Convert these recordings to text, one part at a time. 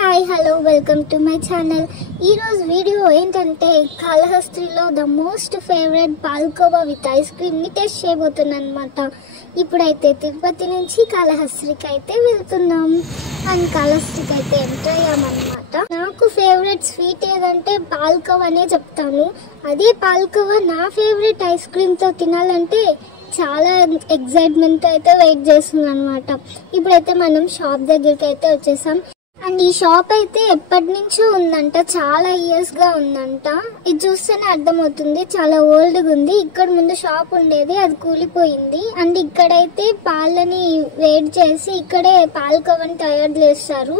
Hi hello welcome to my channel. ఈరోజు video ఏంటంటే కాళహస్తిలో the most favourite palkova with ice క్రీమ్ని టెస్ట్ చేయబోతున్నాను అనమాట. ఇప్పుడైతే తిరుపతి నుంచి కాళహస్తికి అయితే వెళ్తున్నాం అండ్ కాళహస్తికి అయితే ఎంటర్ అయ్యామన్నమాట. నాకు ఫేవరెట్ స్వీట్ ఏదంటే పాల్కోవా అనే చెప్తాను. అదే పాల్కోవా నా ఫేవరెట్ ఐస్ క్రీమ్తో తినాలంటే చాలా ఎక్సైట్మెంట్ అయితే వెయిట్ చేస్తున్నాను అనమాట. ఇప్పుడైతే మనం షాప్ దగ్గరికి అయితే వచ్చేసాం. అండ్ ఈ షాప్ అయితే ఎప్పటి నుంచో ఉందంట, చాలా ఇయర్స్ గా ఉందంట. ఇది చూస్తేనే అర్థమవుతుంది, చాలా ఓల్డ్ గా ఉంది. ఇక్కడ ముందు షాప్ ఉండేది, అది కూలిపోయింది. అండ్ ఇక్కడైతే పాలని వేడి చేసి ఇక్కడే పాలకోవని తయారు చేస్తారు.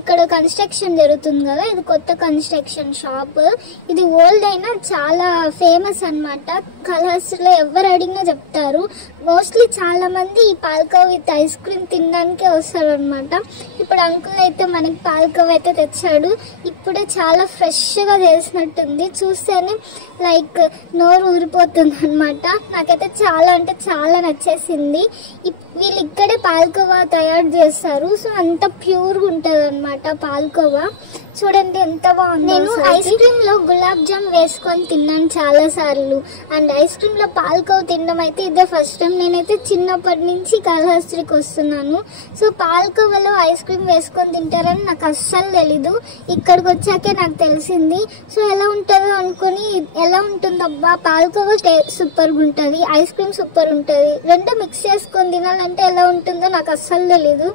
ఇక్కడ కన్స్ట్రక్షన్ జరుగుతుంది కదా, ఇది కొత్త కన్స్ట్రక్షన్ షాప్. ఇది ఓల్డ్ అయినా చాలా ఫేమస్ అనమాట. కాళహస్తిలో ఎవరు అడిగినా చెప్తారు. మోస్ట్లీ చాలా మంది ఈ పాల్కోవా విత్ ఐస్ క్రీమ్ తినడానికే వస్తారు అనమాట. ఇప్పుడు అంకుల్ అయితే మనకి పాల్కోవా అయితే తెచ్చాడు. ఇప్పుడే చాలా ఫ్రెష్ గా చేసినట్టుంది, చూస్తేనే లైక్ నోరు ఊరిపోతుంది అనమాట. నాకైతే చాలా అంటే చాలా నచ్చేసింది. వీళ్ళు ఇక్కడే పాల్కోవా తయారు చేస్తారు, సో అంత ప్యూర్గా ఉంటుంది అనమాట పాల్కోవా. చూడండి ఎంత బాగుంది. నేను ఐస్ క్రీమ్ లో గులాబ్ జామ్ వేసుకొని తిన్నాను చాలా సార్లు. అండ్ ఐస్ క్రీమ్ లో పాల్కోవా తినడం అయితే ఇదే ఫస్ట్ టైం. నేనైతే చిన్నప్పటి నుంచి కాళహస్తికి వస్తున్నాను, సో పాల్కోవాలో ఐస్ క్రీమ్ వేసుకొని తింటారని నాకు అస్సలు తెలీదు. ఇక్కడికి వచ్చాకే నాకు తెలిసింది. సో ఎలా ఉంటుందో అనుకుని, ఎలా ఉంటుందబ్బా పాల్కోవా సూపర్గా ఉంటుంది, ఐస్ క్రీమ్ సూపర్ ఉంటుంది, రెండు మిక్స్ చేసుకొని తినాలంటే ఎలా ఉంటుందో నాకు అస్సలు తెలీదు.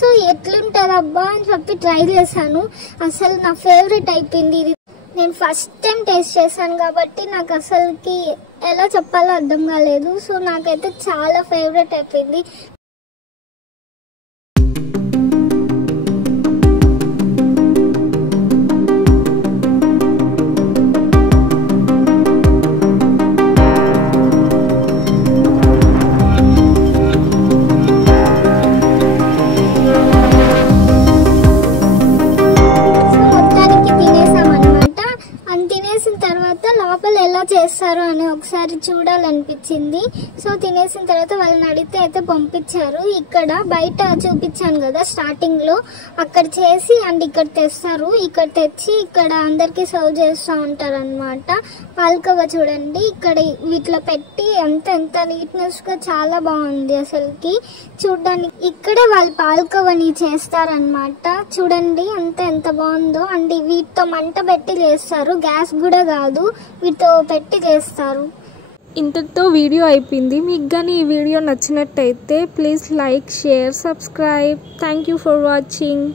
సో ఎట్లుంటుంది అబ్బా అని చెప్పి ట్రై చేశాను. అసలు నా ఫేవరెట్ అయిపోయింది ఇది. నేను ఫస్ట్ టైం టేస్ట్ చేశాను కాబట్టి నాకు అసలుకి ఎలా చెప్పాలో అర్థం కాలేదు. సో నాకైతే చాలా ఫేవరెట్ అయిపోయింది. లోపల ఎలా చేస్తారు అని ఒకసారి చూడాలనిపించింది. సో తినేసిన తర్వాత వాళ్ళని అడిగితే అయితే పంపించారు. ఇక్కడ బయట చూపించాను కదా స్టార్టింగ్ లో, అక్కడ చేసి అండ్ ఇక్కడ తెస్తారు. ఇక్కడ తెచ్చి ఇక్కడ అందరికి సర్వ్ చేస్తూ ఉంటారు అనమాట. పాల్కోవా చూడండి ఇక్కడ వీటిలో పెట్టి ఎంత నీట్నెస్ గా చాలా బాగుంది అసలుకి చూడడానికి. ఇక్కడే వాళ్ళు పాల్కోవాని చేస్తారనమాట. చూడండి ఎంత బాగుందో. అండ్ వీటితో మంట పెట్టి చేస్తారు, గ్యాస్ కూడా కాదు, వీటితో పెట్టి చేస్తారు. ఇంతటితో వీడియో అయిపోయింది. మీకు కానీ ఈ వీడియో నచ్చినట్టయితే please like, share, subscribe. Thank you for watching.